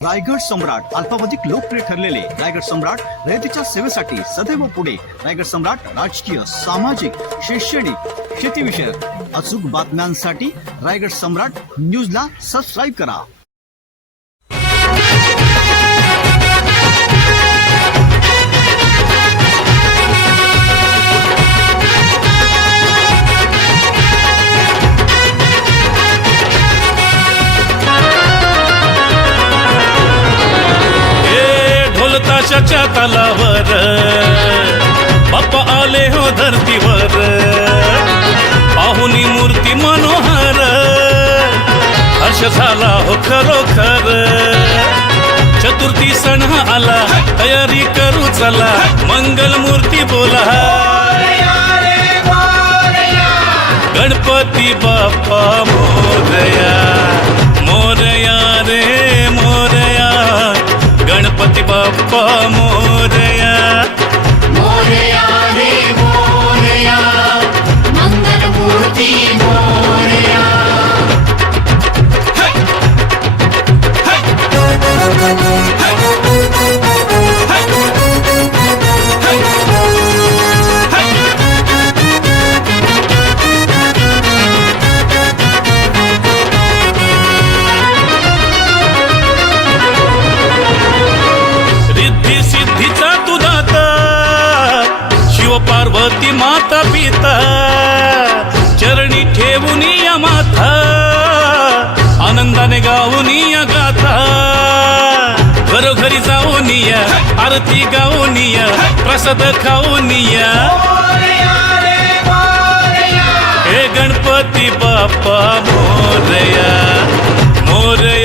रायगड सम्राट अल्पावधिक लोकप्रिय ठरलेले रायगड सम्राट रयतेच्या सेवेसाठी सदैव पुढे. रायगड सम्राट राजकीय, सामाजिक, शैक्षणिक, शेतीविषयक अचूक बातम्यांसाठी रायगड सम्राट न्यूजला सबस्क्राईब करा. ताशाच्या तालावर बाप्पा आले हो धरतीवर, पाहुनी मूर्ती मनोहर, हर्ष झाला हो खरोखर. चतुर्थी सण हा आला, तयारी करू चला, मंगल मूर्ती बोला, गणपती बाप्पा मोरया, मोरया रे मोरया, गणपती बाप्पा मोरया. मोरया रे मोरया, मंगल मूर्ती मोरया. पार्वती माता पिता चरणी ठेवून या माथा, आनंदाने गाऊन या गाथा, घरोघरी जाऊन या, आरती गाऊन या, प्रसाद खाऊन या. हे गणपती बाप्पा मोरया, मोरया